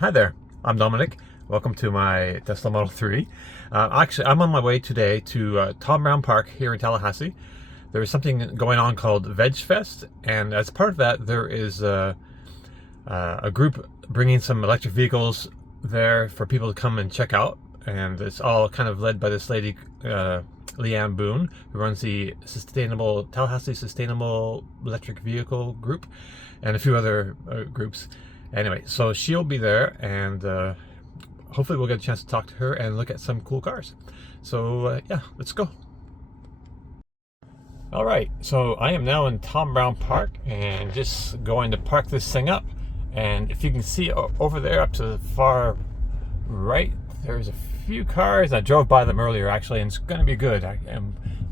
Hi there, I'm Dominic. Welcome to my Tesla Model 3. Actually, I'm on my way today to Tom Brown Park here in Tallahassee. There is something going on called Veg Fest, and as part of that, there is a group bringing some electric vehicles there for people to come and check out. And it's all kind of led by this lady, Leanne Boone, who runs the Tallahassee Sustainable Electric Vehicle Group, and a few other groups. Anyway, so she'll be there, and hopefully we'll get a chance to talk to her and look at some cool cars. So yeah, let's go. All right, so I am now in Tom Brown Park and just going to park this thing up. And if you can see over there up to the far right, there's a few cars. I drove by them earlier actually, and it's going to be good.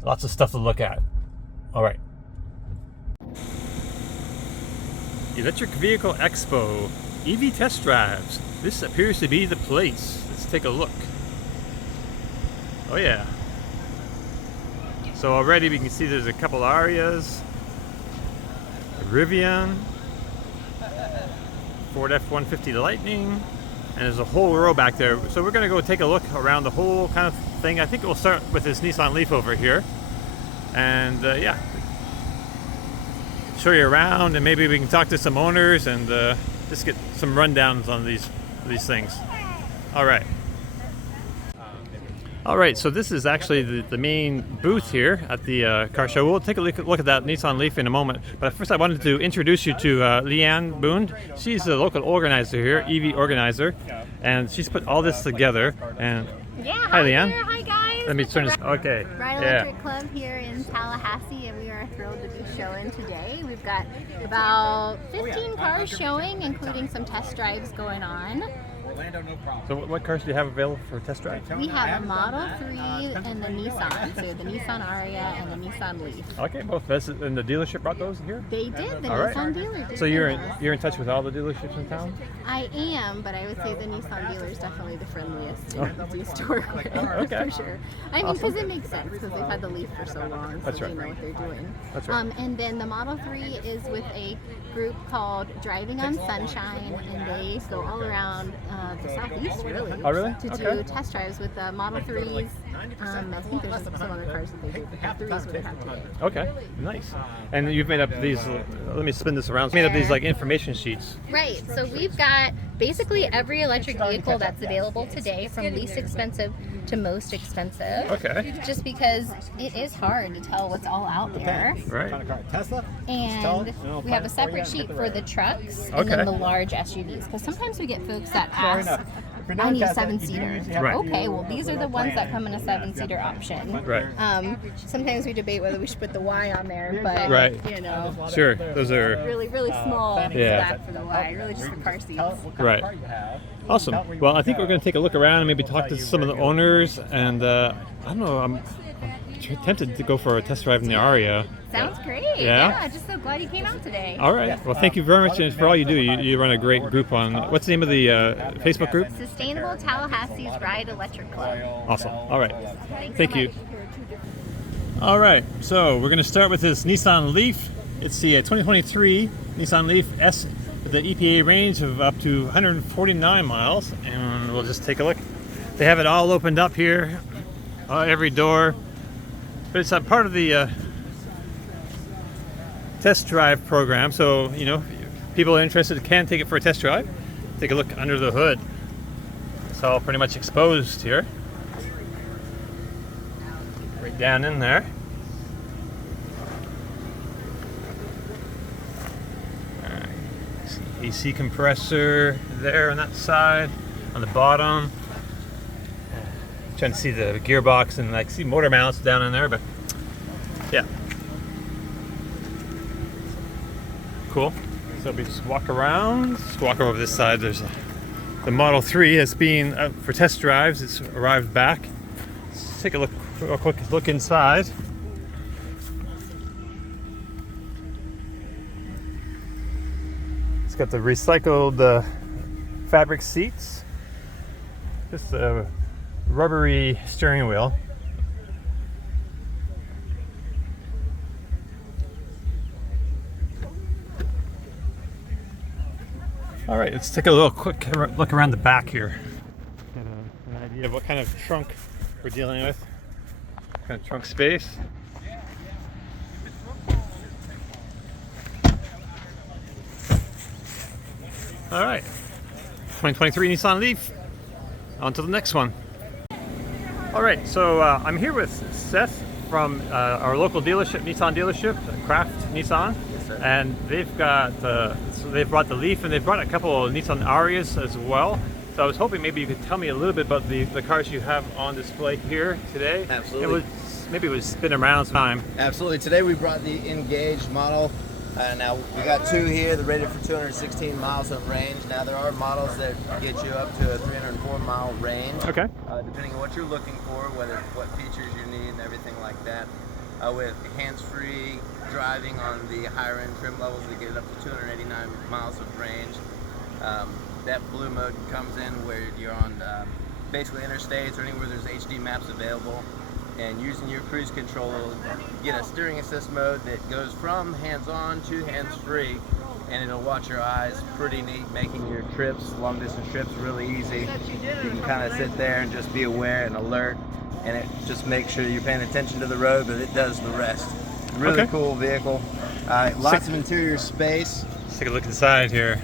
Lots of stuff to look at. All right. Electric Vehicle Expo, EV test drives. This appears to be the place. Let's take a look. Oh yeah. So already we can see there's a couple Arias, a Rivian, Ford F-150 Lightning, and there's a whole row back there. So we're gonna go take a look around the whole kind of thing. I think we'll start with this Nissan Leaf over here. And yeah, show you around, and maybe we can talk to some owners and just get some rundowns on these things. All right, so this is actually the main booth here at the car show. We'll take a look at that Nissan Leaf in a moment, but first I wanted to introduce you to Leanne Boone. She's a local organizer here, EV organizer, and she's put all this together. And yeah, hi Leanne. there. Hi guys. Let me turn this. Okay. Ride Electric Club here in Tallahassee, and we are thrilled to be showing today. We've got about 15 cars showing, including some test drives going on. So what cars do you have available for test drive? We have a Model 3 and the Nissan, so the Nissan Ariya and the Nissan Leaf. Okay, both. And the dealership brought those here? They did. The all Nissan right. dealer did. So you're in touch with all the dealerships in town? I am, but I would say the Nissan dealer is definitely the friendliest and easiest to work with, for sure. I mean, because it makes sense, because they've had the Leaf for so long, so they know what they're doing. That's right. And then the Model 3 is with a group called Driving on Sunshine, and they go all around the southeast, really. Oh, really? To do test drives with the Model 3s. I think there's some other cars that they do, but the 3s would have today. Okay, nice. And you've made up these, let me spin this around, made up these like information sheets. Right, so we've got basically every electric vehicle that's available today, from least expensive to most expensive. Okay. Just because it is hard to tell what's all out there. Right. And we have a separate sheet for the trucks and then the large SUVs. Because sometimes we get folks that ask, I need a 7-seater. Right. Okay, well these are the ones that come in a 7-seater option. Right. Sometimes we debate whether we should put the Y on there, but you know. Sure, those are really small flap for the Y, really just for car seats. Right. Awesome. Well, I think we're going to take a look around and maybe talk to some of the owners, and I don't know, I'm tempted to go for a test drive in the Ariya. Sounds great. Yeah, just so glad you came out today. All right. Well, thank you very much for all you do. You run a great group on, what's the name of the Facebook group? Sustainable Tallahassee's Ride Electric Club. Awesome. All right. Thank you. All right. So we're going to start with this Nissan Leaf. It's the 2023 Nissan Leaf S with the EPA range of up to 149 miles. And we'll just take a look. They have it all opened up here, every door. But it's a part of the test drive program, so you know, people interested can take it for a test drive. Take a look under the hood. It's all pretty much exposed here, right down in there. AC compressor there on that side, on the bottom. Trying to see the gearbox and like see motor mounts down in there, but yeah, cool. So we just walk around, just walk over this side. There's the Model 3 has been out for test drives. It's arrived back. Let's take a quick look inside. It's got the recycled fabric seats. Just a rubbery steering wheel. All right, let's take a little quick look around the back here. Get an idea of what kind of trunk we're dealing with. What kind of trunk space. All right, 2023 Nissan Leaf. On to the next one. All right, so I'm here with Seth from our local dealership, Nissan dealership, Craft Nissan. Yes, sir. And they've got, so they've brought the Leaf and they've brought a couple of Nissan Arias as well. So I was hoping maybe you could tell me a little bit about the cars you have on display here today. Absolutely. Maybe it would spin around time. Absolutely. Today we brought the Engaged model. Now we got two here. They're rated for 216 miles of range. Now there are models that get you up to a 304-mile range. Okay. Depending on what you're looking for, what features you need and everything like that. With hands-free driving on the higher end trim levels, we get up to 289 miles of range. That blue mode comes in where you're on basically interstates or anywhere there's HD maps available. And using your cruise control, it'll get a steering assist mode that goes from hands-on to hands-free, and it'll watch your eyes. Pretty neat, making your trips, long-distance trips, really easy. You can kind of sit there and just be aware and alert, and it just makes sure you're paying attention to the road, but it does the rest. Really Okay. cool vehicle. Lots of interior space. Let's take a look inside here.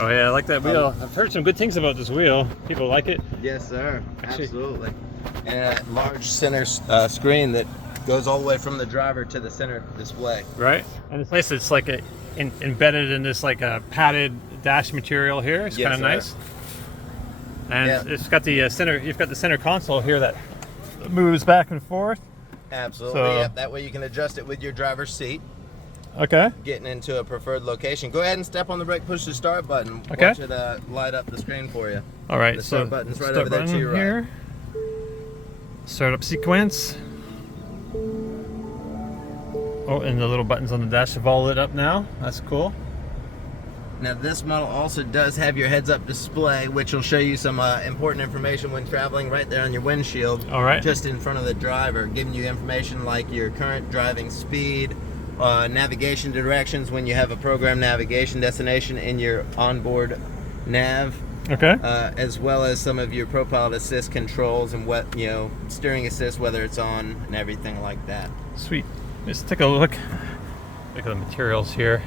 Oh yeah, I like that wheel. I've heard some good things about this wheel. People like it. Yes, sir. Actually- Absolutely. And a large center screen that goes all the way from the driver to the center display. Right, and it's nice. It's like embedded in this like a padded dash material here. It's Yes, kind of sir. nice, and Yeah. it's got the center. You've got the center console here that moves back and forth. Absolutely. So- Yep. That way you can adjust it with your driver's seat, Okay. getting into a preferred location. Go ahead and step on the brake, push the start button. Okay. Watch it light up the screen for you. All right. The So start button's right start over there to button your right. here. Startup sequence. Oh, and the little buttons on the dash have all lit up now. That's cool. Now this model also does have your heads-up display, which will show you some important information when traveling right there on your windshield. All right. Just in front of the driver, giving you information like your current driving speed, navigation directions when you have a program navigation destination in your onboard nav, Okay. as well as some of your ProPilot assist controls and steering assist, whether it's on and everything like that. Sweet. Let's take a look. Look at the materials here.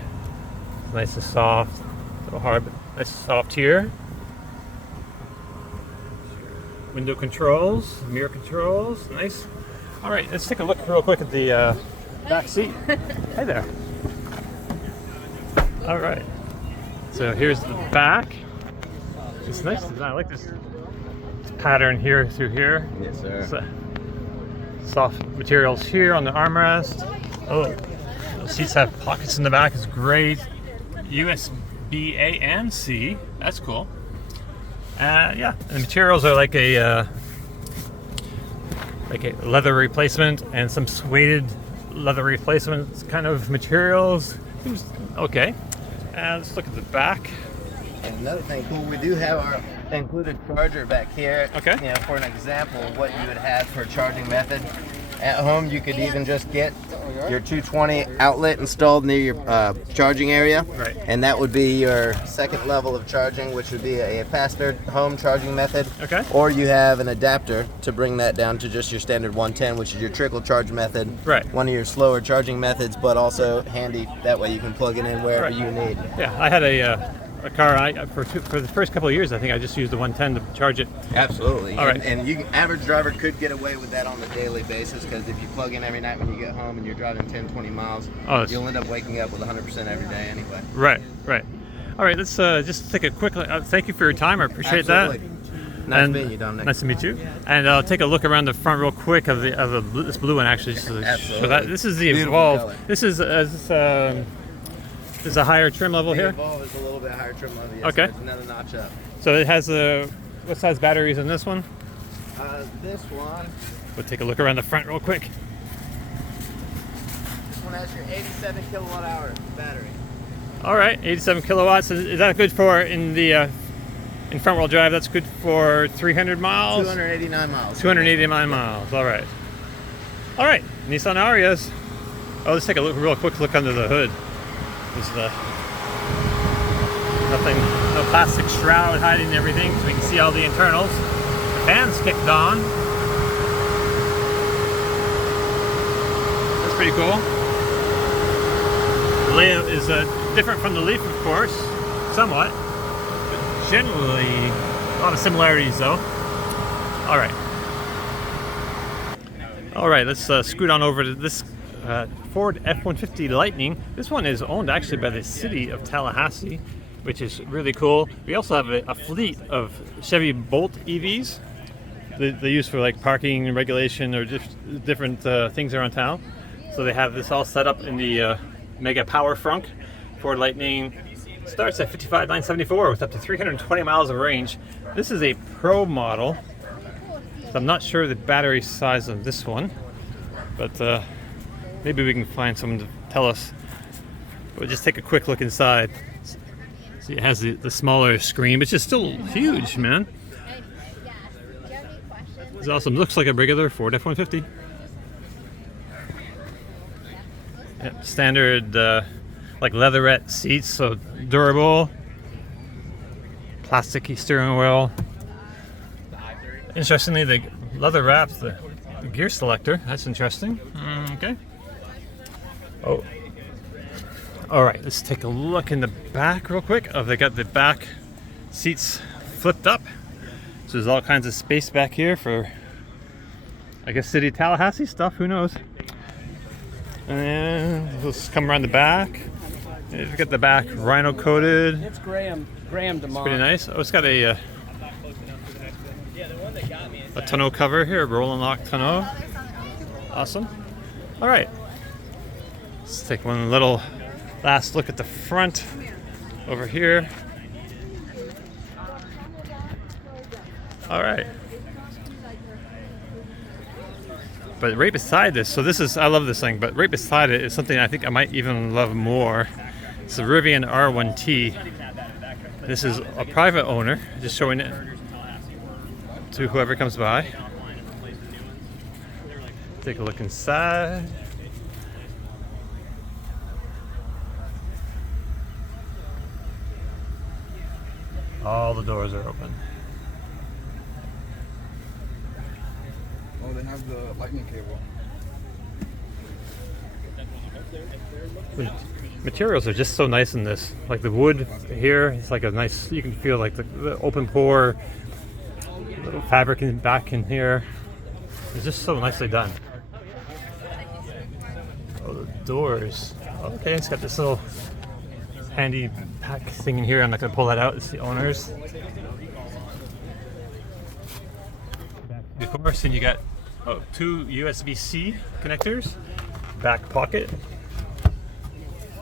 Nice and soft. A little hard, but nice and soft here. Window controls, mirror controls, nice. All right, let's take a look real quick at the back seat. Hey there. All right. So here's the back. It's nice design. I like this pattern here through here. Yes, sir. So, soft materials here on the armrest. Oh, the seats have pockets in the back. It's great. USB A and C. That's cool. Yeah, and the materials are like a leather replacement and some suede leather replacement kind of materials. Seems okay. Let's look at the back. And another thing cool, we do have our included charger back here. Okay. For an example of what you would have for a charging method. At home, you could even just get your 220 outlet installed near your charging area. Right. And that would be your second level of charging, which would be a faster home charging method. Okay. Or you have an adapter to bring that down to just your standard 110, which is your trickle charge method. Right. One of your slower charging methods, but also handy. That way you can plug it in wherever Right. you need. Yeah, I had a car. For the first couple of years, I think I just used the 110 to charge it. Absolutely. All right. And average driver could get away with that on a daily basis, because if you plug in every night when you get home and you're driving 10, 20 miles, you'll end up waking up with 100% every day anyway. Right. All right, let's just take a quick look. Thank you for your time. I appreciate Absolutely. that. Nice And meeting you, Dominic. Nice to meet you. And I'll take a look around the front real quick of this blue one actually. Just to show Absolutely. that. This is the Beautiful Evolve. color. This is a higher trim level The here. Evolve is a little bit higher trim level. Yes, Okay. It's another notch up. So it has what size batteries in this one? This one We'll take a look around the front real quick. has your 87 kilowatt hour battery. All right, 87 kilowatts. Is that good for in front wheel drive? That's good for 300 miles. 289 miles. 289 miles. All right. Nissan Arias. Oh, let's take a real quick look under the hood. There's nothing plastic shroud hiding everything so we can see all the internals. The fans kicked on. That's pretty cool. The layout is different from the Leaf, of course, somewhat, but generally a lot of similarities though. All right, let's scoot on over to this Ford F-150 Lightning. This one is owned actually by the city of Tallahassee, which is really cool. We also have a fleet of Chevy Bolt EVs that they use for like parking and regulation or just different things around town. So they have this all set up in the Mega Power Frunk. Ford Lightning starts at $55,974 with up to 320 miles of range. This is a Pro model, so I'm not sure the battery size of this one, but maybe we can find someone to tell us. We'll just take a quick look inside. See, it has the smaller screen, which is still huge, man. It's awesome. Looks like a regular Ford F-150. Yep, standard like leatherette seats, so durable. Plasticky steering wheel. Interestingly, the leather wraps the gear selector. That's interesting. Okay. Oh. All right, let's take a look in the back real quick. Oh, they got the back seats flipped up. So there's all kinds of space back here for, I guess, City of Tallahassee stuff, who knows. And let's come around the back. We've got the back rhino coated. It's Graham It's pretty nice. Oh, it's got a tonneau cover here, roll and lock tonneau. Awesome. All right. Let's take one little last look at the front over here. All right. But right beside this, so this is, I love this thing, but right beside it is something I think I might even love more. It's the Rivian R1T. This is a private owner, just showing it to whoever comes by. Take a look inside. All the doors are open. Oh, they have the lightning cable. The materials are just so nice in this. Like the wood here, it's like a nice, you can feel like the open pore, little fabric in back in here. It's just so nicely done. Oh, the doors. Okay, it's got this little handy pack thing in here. I'm not going to pull that out. It's the owner's. Of course, and you got two USB-C connectors, back pocket,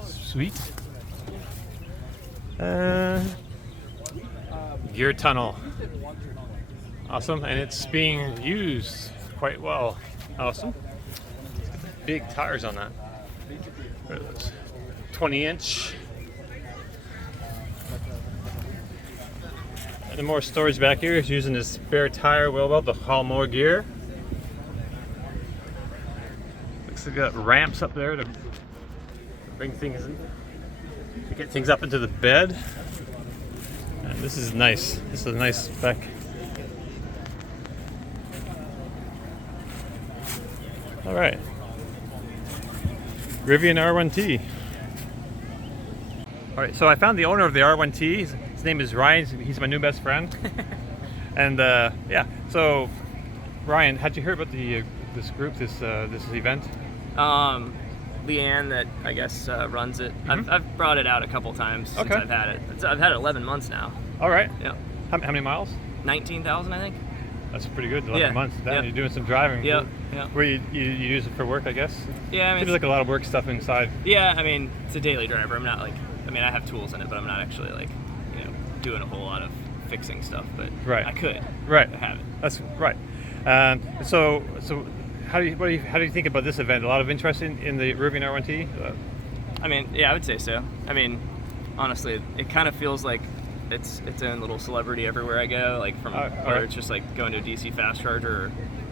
sweet. Gear tunnel, awesome, and it's being used quite well. Awesome. Big tires on that. 20-inch. And more storage back here. It's using this spare tire wheel well to haul more gear. Looks like got ramps up there to bring things in, to get things up into the bed. And this is nice. This is a nice spec. All right. Rivian R1T. All right, so I found the owner of the R1T. His name is Ryan. He's my new best friend. And yeah, so Ryan, how'd you hear about this group, this event? Leanne, that I guess runs it. I've brought it out a couple times since I've had it. I've had it 11 months now. All right. Yeah. How many miles? 19,000, I think. That's pretty good. 11 months. Then you're doing some driving. Yeah. Where you use it for work, I guess. Yeah. I mean, seems like a lot of work stuff inside. Yeah. I mean, it's a daily driver. I'm not like. I mean, I have tools in it, but I'm not actually like, doing a whole lot of fixing stuff. But I could. Right. I have it. That's right. So how do you think about this event? A lot of interest in the Rivian R1T? I mean, yeah, I would say so. I mean, honestly, it kind of feels like it's its own little celebrity everywhere I go. Like from whether it's just like going to a DC fast charger or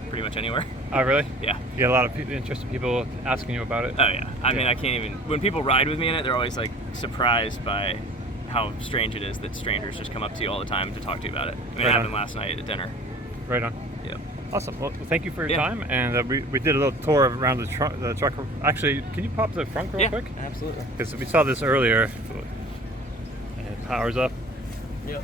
pretty much anywhere. Oh, really? Yeah. You get a lot of interested people asking you about it? Oh, yeah. I mean, I can't even... When people ride with me in it, they're always, like, surprised by how strange it is that strangers just come up to you all the time to talk to you about it. I mean, Right it happened on. last night at dinner. Right on. Yep. Awesome. Well, thank you for your Yeah. time, and we did a little tour around the truck. Actually, can you pop the trunk real quick? Absolutely. Because we saw this earlier. And it powers up. Yep.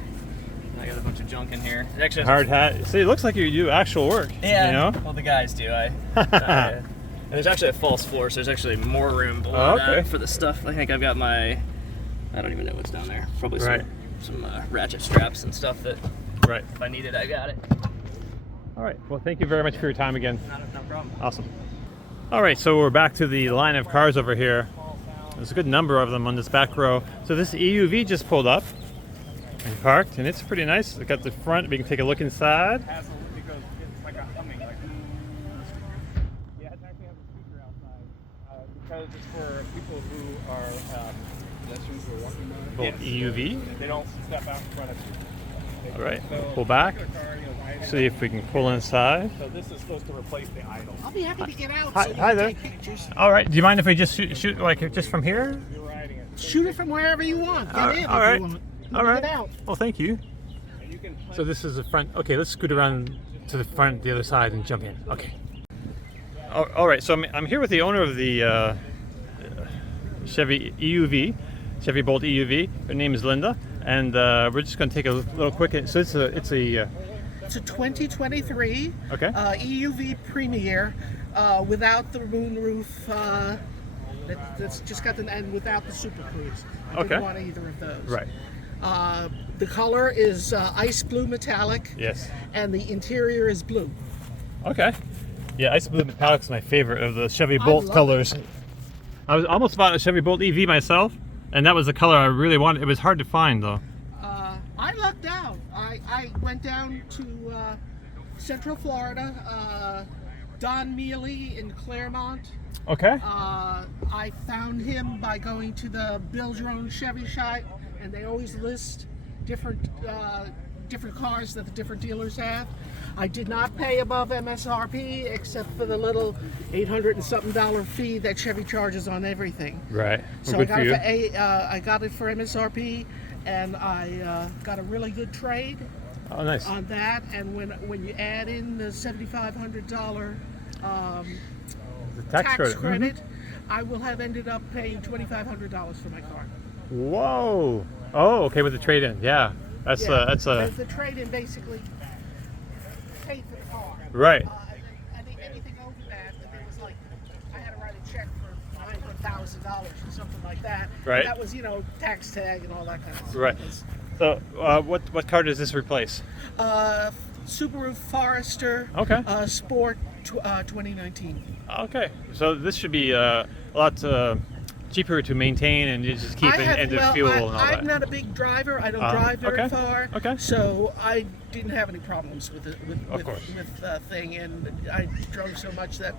I got a bunch of junk in here. It actually has Hard hat. See, it looks like you do actual work. Yeah. You know? Well, the guys do. And there's actually a false floor, so there's actually more room below Oh, okay. that for the stuff. I think I've got I don't even know what's down there. Probably Right. some ratchet straps and stuff that Right. if I need it, I got it. All right. Well, thank you very much for your time again. No problem. Awesome. All right, so we're back to the line of cars over here. There's a good number of them on this back row. So this EUV just pulled up and parked, and it's pretty nice. It's got the front. We can take a look inside. Because it's like a humming, like yeah, it actually has a speaker outside because it's for people who are Pedestrians who are walking by. Bolt EUV. they don't step out in front of you. All right, So pull back. the car, you know, idle. See if we can pull inside. So this is supposed to replace the idle. I'll be happy to get out Hi- so you hi can there. take pictures. All right. Do you mind if we just shoot like just from here? You're riding it. Shoot it from wherever you want. Get in if all right. you want. All right. Get out. Well, thank you. And you can So this is the front. Okay, let's scoot around to the front, the other side, and jump in. Okay. All right. So I'm here with the owner of the Chevy EUV, Chevy Bolt EUV. Her name is Linda, and we're just going to take a little quick. So it's a It's a 2023 okay. EUV Premier without the moonroof. That's just got the and without the Super Cruise. I Okay. didn't want either of those. Right. The color is ice blue metallic, Yes. and the interior is blue. Okay. Yeah, ice blue metallic's my favorite of the Chevy I Bolt love colors. I was almost bought a Chevy Bolt EV myself, and that was the color I really wanted. It was hard to find though. I lucked out. I went down to Central Florida, Don Mealy in Claremont. Okay. I found him by going to the Build Your Own Chevy shop, and they always list different cars that the different dealers have. I did not pay above MSRP except for the little $800 and something fee that Chevy charges on everything. Right. Well, So good I for you. I got it for MSRP, and I got a really good trade Oh, nice. on that. And when you add in the $7,500 The tax credit. credit, I will have ended up paying $2,500 for my car. Mhm. Whoa. Oh, okay, with the trade-in. Yeah. That's The trade-in basically paid for the car. right. Anything over that, it was like I had to write a check for $900,000 or something like that. Right. That was, tax tag and all that kind of stuff. Right. So, what car does this replace? Subaru Forester. Okay. Sport 2019. Okay. So this should be a lot cheaper to maintain and you just keep and the fuel and all I'm that. not a big driver. I don't drive very okay. far. Okay. So I didn't have any problems with it Of course. with the thing, and I drove so much that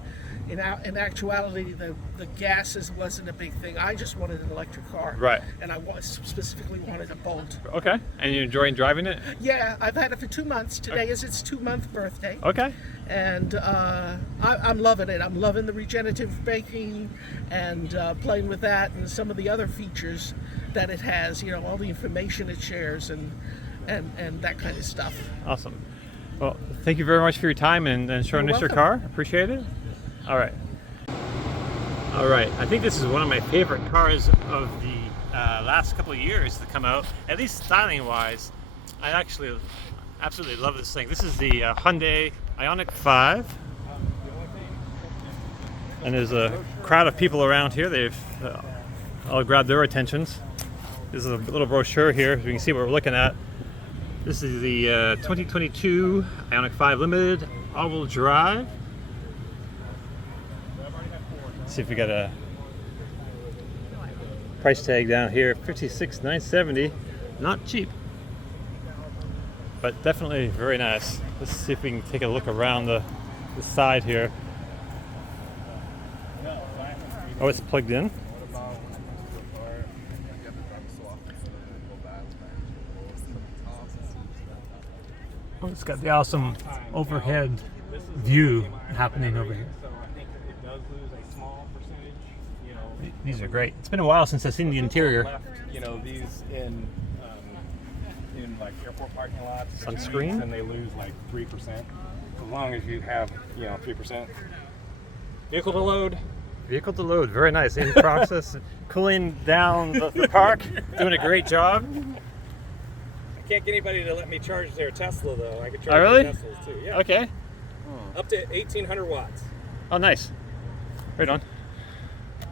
in actuality the gases wasn't a big thing. I just wanted an electric car. Right. And I specifically wanted a Bolt. Okay. And you enjoying driving it? Yeah, I've had it for 2 months. Today is its 2-month birthday. Okay. And I'm loving it. I'm loving the regenerative braking and playing with that and some of the other features that it has. All the information it shares and that kind of stuff. Awesome. Well, thank you very much for your time and showing You're us your welcome. car. Appreciate it. All right. All right. I think this is one of my favorite cars of the last couple of years to come out, at least styling-wise. I actually absolutely love this thing. This is the Hyundai Ioniq 5. And there's a crowd of people around here. They've all grabbed their attentions. This is a little brochure here, so you can see what we're looking at. This is the 2022 Ioniq 5 Limited all-wheel drive. Let's see if we got a price tag down here, $56,970. Not cheap, but definitely very nice. Let's see if we can take a look around the side here. Oh, it's plugged in. Oh, it's got the awesome overhead view happening over here. So I think it does lose a small percentage. These are great. It's been a while since I've seen the interior. Left you know, these in like airport parking lots. for 2 weeks, Sunscreen? and they lose like 3%. As long as you have, you know, 3%. Vehicle to load. Vehicle to load, very nice. In process, cooling down the park, doing a great job. I can't get anybody to let me charge their Tesla though. I could charge Oh, really? their Teslas too. Yeah. Okay. Up to 1,800 watts, Oh, nice. Right on.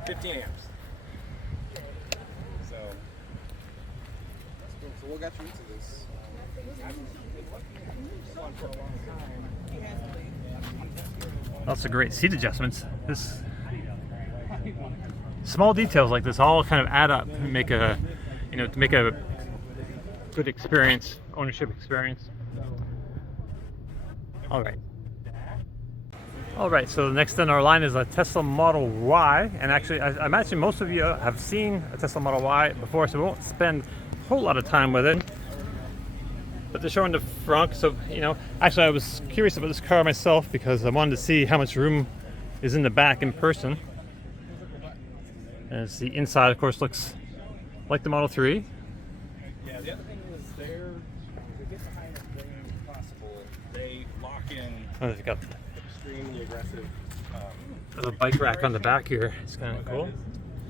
15 amps. So So what got you into this? Lots of great seat adjustments. This small details like this all kind of add up and make a, to make a good experience, ownership experience. All right. All right, so next on our line is a Tesla Model Y, and actually I imagine most of you have seen a Tesla Model Y before, so we won't spend a whole lot of time with it. But they're showing the front, so actually I was curious about this car myself because I wanted to see how much room is in the back in person. As the inside, of course, looks like the Model 3. yeah, the other thing is to get the highest range possible, they lock in Oh, they've got extremely aggressive. a bike rack on the back here. It's kind of cool.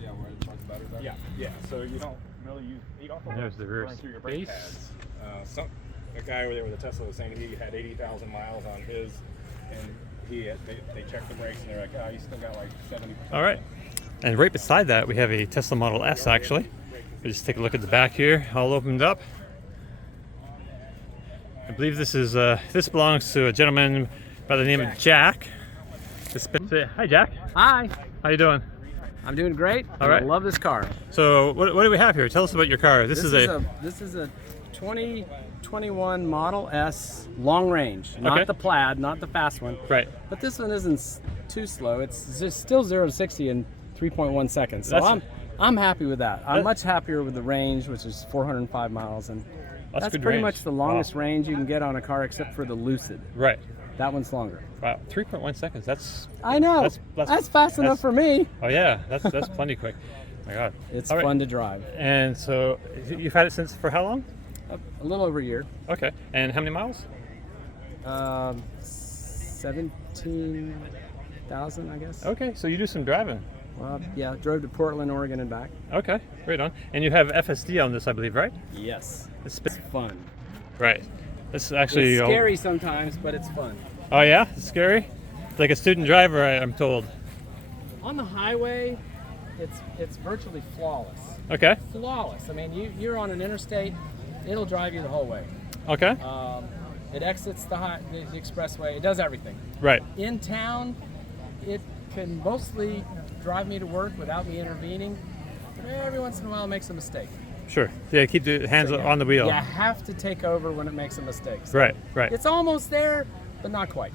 Yeah, where it charges batteries at? Yeah. So you don't really use. You don't There's the rear burn through your brake space. pads. A guy over there with a Tesla was saying he had 80,000 miles on his, and they checked the brakes and they're like, oh, you still got like 70%. All right. And right beside that, we have a Tesla Model S, actually. We'll just take a look at the back here, all opened up. I believe this is this belongs to a gentleman by the name of Jack. Hi, Jack. Hi, How you doing? I'm doing great. All right. I love this car. So, what do we have here? Tell us about your car. This is a 2021 Model S long range, not Okay. the Plaid, not the fast one. right. But this one isn't too slow. It's just still 0 to 60 in 3.1 seconds. So That's- I'm happy with that. I'm That- much happier with the range, which is 405 miles, and that's good pretty range. much the longest range you can get on a car, except for the Lucid. Right. That one's longer. Wow. 3.1 seconds. That's. I know. That's- Fast enough that's- for me. Oh yeah. That's plenty quick. My God. It's All right. fun to drive. And so, you've had it since for how long? A little over a year. Okay. And how many miles? 17,000, I guess. Okay. So you do some driving. Well, yeah, drove to Portland, Oregon, and back. Okay. Right on. And you have FSD on this, I believe, right? Yes, It's it's fun. right. This is actually. It's scary sometimes, but it's fun. Oh yeah, it's scary. It's like a student driver, I'm told. On the highway, it's virtually flawless. Okay. Flawless. I mean, you're on an interstate, it'll drive you the whole way. Okay. It exits the expressway. It does everything. Right. In town, it can mostly drive me to work without me intervening. But every once in a while, it makes a mistake. Sure. Yeah. Keep the hands on the wheel. You have to take over when it makes a mistake. So Right. Right. it's almost there, but not quite.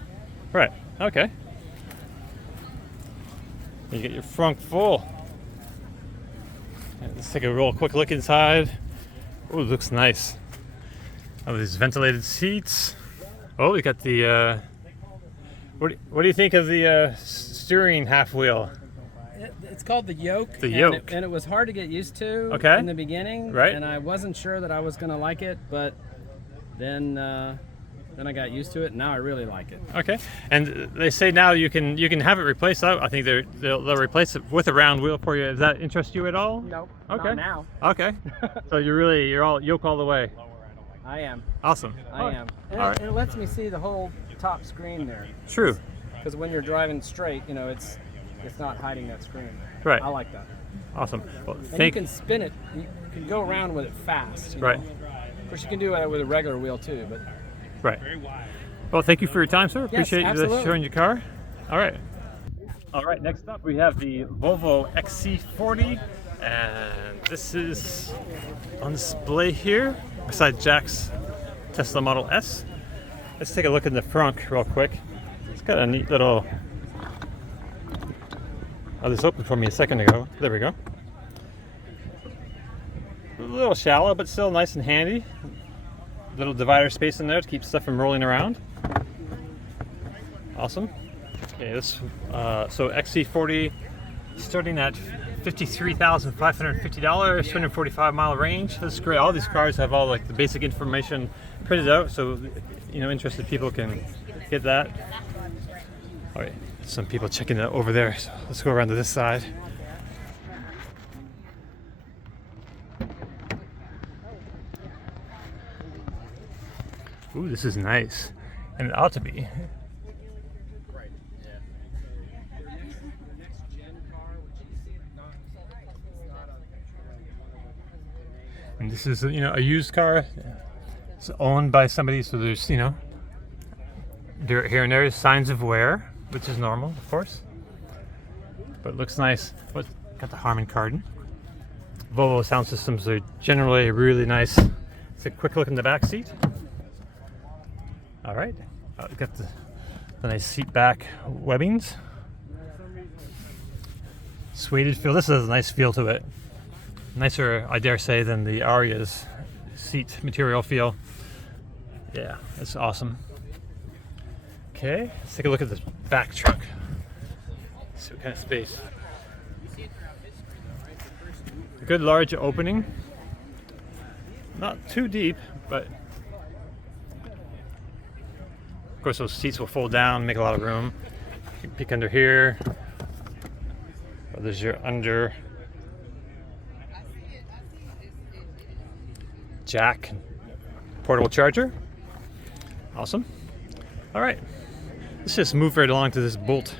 Right. Okay. You get your front full. And let's take a real quick look inside. Oh, it looks nice. Oh, these ventilated seats. Oh, we got the. What do you think of the steering half wheel? It's called the yoke. The and yoke. and it was hard to get used to Okay. in the beginning. Right. And I wasn't sure that I was going to like it, but then I got used to it, and now I really like it. Okay. And they say now you can have it replaced. I think they'll replace it with a round wheel for you. Does that interest you at all? Nope. Okay. Not now. Okay. So you're all yoke all the way. I am. Awesome. I am. And, All right. and it lets me see the whole top screen there. True. Because when you're driving straight, it's not hiding that screen. Right. I like that. Awesome. Well, And you can spin it. You can go around with it fast. Right. Of course, you can do that with a regular wheel too, but. Right. Well, thank you for your time, sir. Yes, Appreciate you absolutely. showing your car. All right. All right. Next up, we have the Volvo XC40, and this is on display here beside Jack's Tesla Model S. Let's take a look in the front real quick. It's got a neat little. Oh, this opened for me a second ago. There we go. A little shallow, but still nice and handy. Little divider space in there to keep stuff from rolling around. Awesome. Okay, this so XC40 starting at $53,550, 245-mile range. This is great. All these cars have all like the basic information printed out, so interested people can get that. All right, some people checking it over there. So let's go around to this side. Ooh, this is nice, and it ought to be. And this is, a used car. It's owned by somebody, so there's, here and there is signs of wear, which is normal, of course. But it looks nice. Got the Harman Kardon. Volvo sound systems are generally really nice. Let's take a quick look in the back seat. All right, got the nice seat back webbings. Suede feel. This has a nice feel to it. Nicer, I dare say, than the Aria's seat material feel. Yeah, that's awesome. Okay, let's take a look at this back truck. See what kind of space. A good large opening. Not too deep, but of course those seats will fold down, make a lot of room. You can peek under here. Oh, there's your under jack, portable charger. Awesome. All right, let's just move right along to this Bolt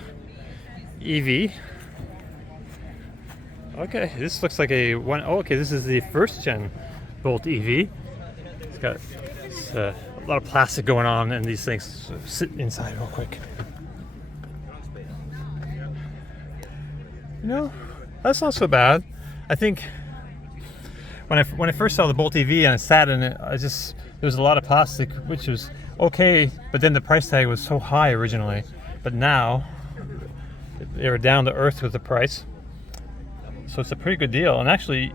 EV. Okay, this looks like a one. Oh, okay, this is the first gen Bolt EV. It's got a lot of plastic going on in these things. So sit inside real quick. That's not so bad. I think when I first saw the Bolt EV and I sat in it, there was a lot of plastic, which was okay, but then the price tag was so high originally. But now they were down to earth with the price, so it's a pretty good deal. And actually,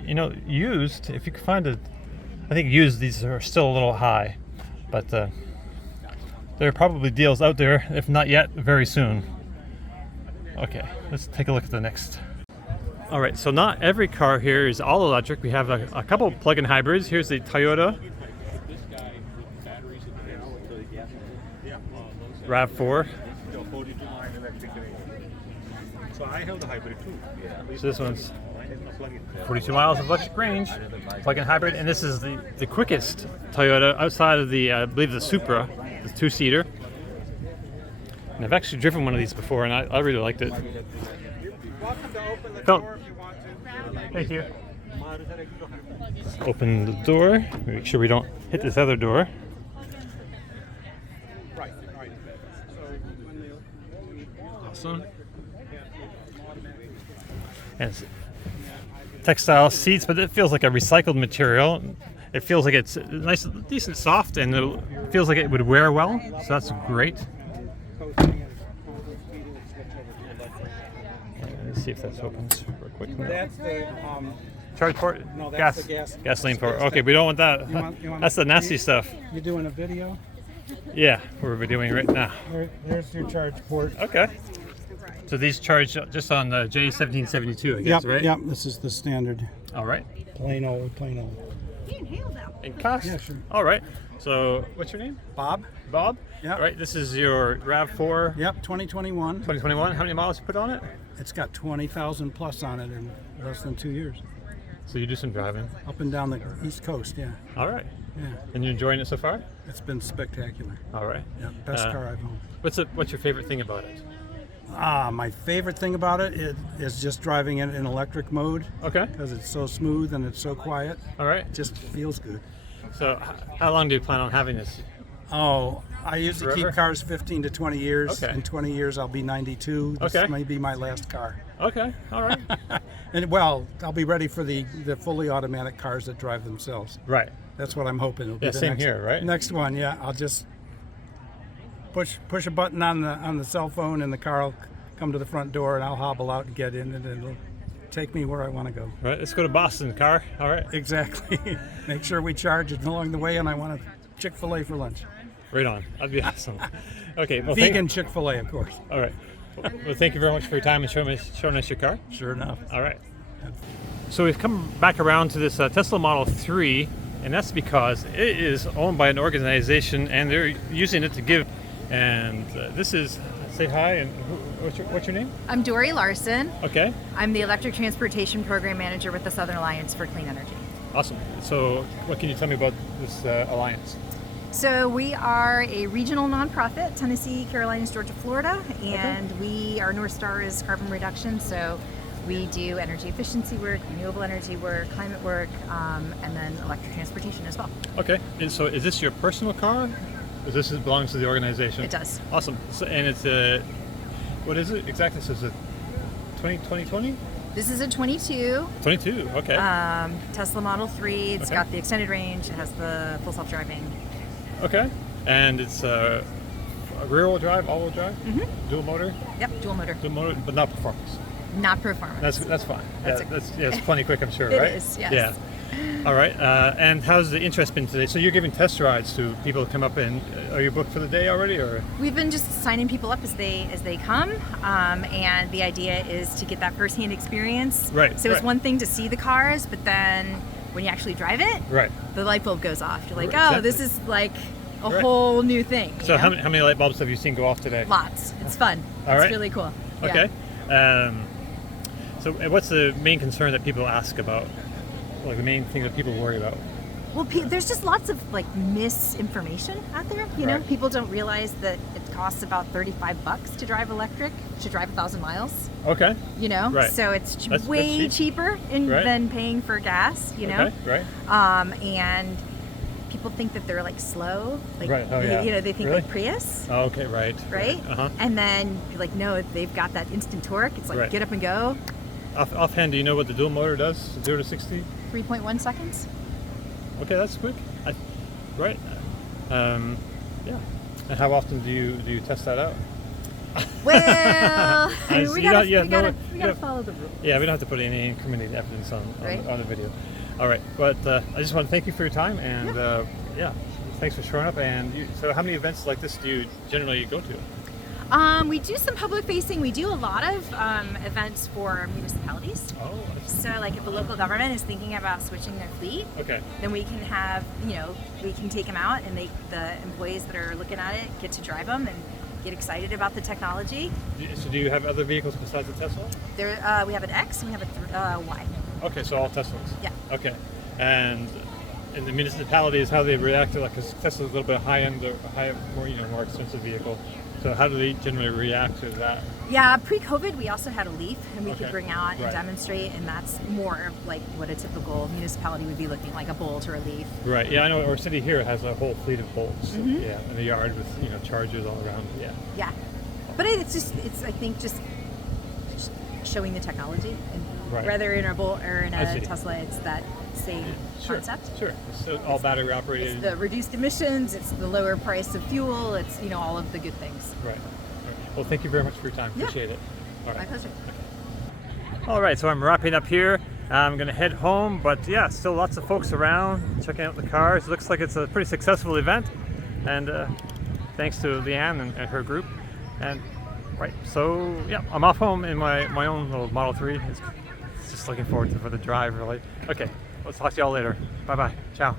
used, if you can find it, I think used, these are still a little high, but there are probably deals out there, if not yet, very soon. Okay, let's take a look at the next. All right, so not every car here is all electric. We have a couple plug-in hybrids. Here's the Toyota RAV4. So I have the hybrid too. So this one's 42 miles of electric range, plug-in hybrid, and this is the quickest Toyota outside of the, I believe, the Supra, the two-seater. And I've actually driven one of these before, and I really liked it. Welcome to open the Don't. door if you want to. Thank you. Let's open the door. Make sure we don't hit this other door. Right. Awesome. And it's textile seats, but it feels like a recycled material. It feels like it's nice, decent, soft, and it feels like it would wear well. So that's great. Let's see if that opens real quick. That's the Charge port? No, that's the gasoline port. Okay, we don't want that. You want That's the nasty stuff. You're doing a video? Yeah, we're doing right now. There's your charge port. Okay. So these charge just on the J1772, I guess, right? Yep, this is the standard. All right. Plain old. And cost? Yeah, sure. All right. So what's your name? Bob? Bob? Yep. All right, this is your RAV4 Yep, 2021. 2021. How many miles you put on it? It's got 20,000 plus on it in less than 2 years. So you do some driving? Up and down the East Coast, yeah. All right. Yeah. And you're enjoying it so far? It's been spectacular. All right. Yeah, best car I've owned. What's your favorite thing about it? My favorite thing about it is just driving it in electric mode. Okay. Because it's so smooth and it's so quiet. All right. It just feels good. So how long do you plan on having this? Oh, I usually Forever? keep cars 15 to 20 years. Okay. In 20 years, I'll be 92. This Okay. may be my last car. Okay. All right. And well, I'll be ready for the fully automatic cars that drive themselves. Right. That's what I'm hoping. It'll be Yeah, the same next, here, right? Next one, yeah. I'll just push a button on the cell phone, and the car will come to the front door, and I'll hobble out and get in, and it'll take me where I want to go. All right. Let's go to Boston, car. All right. Exactly. Make sure we charge it along the way, and I want a Chick-fil-A for lunch. Right on. That'd be awesome. Okay. Well, Vegan Chick-fil-A, of course. All right. Well, thank you very much for your time and showing us your car. Sure enough. All right. So we've come back around to this Tesla Model 3, and that's because it is owned by an organization and they're using it to give. And this is, say hi, and what's your name? I'm Dory Larson. Okay. I'm the Electric Transportation Program Manager with the Southern Alliance for Clean Energy. Awesome. So what can you tell me about this alliance? So we are a regional nonprofit, Tennessee, Carolinas, Georgia, Florida, and our North Star is carbon reduction. So we do energy efficiency work, renewable energy work, climate work, and then electric transportation as well. Okay. And so is this your personal car? Or this belongs to the organization? It does. Awesome. So, and it's what is it exactly? So is it 2020? This is a 22. 22. Okay. Tesla Model 3. It's got the extended range. It has the full self-driving. Okay. And it's a rear-wheel drive, all-wheel drive, dual motor. Yep, dual motor. Dual motor, but not performance. Not performance. That's fine. That's it's plenty quick, I'm sure, It right? is, yes. Yeah. All right. And how's the interest been today? So you're giving test rides to people who come up, and are you booked for the day already, or? We've been just signing people up as they come, and the idea is to get that firsthand experience. Right. So it's one thing to see the cars, but then when you actually drive it, the light bulb goes off. You're like, oh, this is like a whole new thing. So how many light bulbs have you seen go off today? Lots. It's fun. All It's really cool. Okay. Yeah. So what's the main concern that people ask about? Like the main thing that people worry about? Well, there's just lots of like misinformation out there. You know, people don't realize that it costs about $35 to drive electric, to drive 1,000 miles. Okay. You know, so it's that's way cheap. cheaper than paying for gas. You know, Okay. Right. And people think that they're like slow, like Oh, yeah. you know, they think Really? like Prius. Oh, okay. Right. Right. Uh-huh. And then you're like, no, they've got that instant torque. It's like get up and go. Offhand, do you know what the dual motor does? 0 to 60? 3.1 seconds. Okay, that's quick. Right. Yeah. And how often do you test that out? Well, we gotta no, follow the rules. Yeah, we don't have to put any incriminating evidence on the video. All right, but I just want to thank you for your time, and thanks for showing up. And so how many events like this do you generally go to? We do some public facing. We do a lot of events for municipalities. Oh. So like if a local government is thinking about switching their fleet, then we can have, we can take them out, and the employees that are looking at it get to drive them and get excited about the technology. So do you have other vehicles besides the Tesla? We have an X and we have a Y. Okay, so all Teslas. Yeah. Okay, and in the municipalities, how they react to, like, because Tesla's a little bit high-end, more expensive vehicle. So how do they generally react to that? Yeah, pre-COVID, we also had a Leaf, and we could bring out and demonstrate, and that's more of like what a typical municipality would be looking like, a Bolt or a Leaf. Right. Yeah, I know our city here has a whole fleet of Bolts. Yeah, in the yard with chargers all around. Yeah. Yeah, but it's I think just showing the technology, and whether in a Bolt or in a Tesla, it's that same concept. Sure. So all battery operated. It's the reduced emissions. It's the lower price of fuel. It's all of the good things. Right. Well, thank you very much for your time. Appreciate it. All right. My pleasure. Okay. All right, so I'm wrapping up here. I'm going to head home, but yeah, still lots of folks around checking out the cars. It looks like it's a pretty successful event, and thanks to Leanne and her group. And so yeah, I'm off home in my own little Model 3. It's just looking forward for the drive, really. Okay, let's talk to y'all later. Bye-bye. Ciao.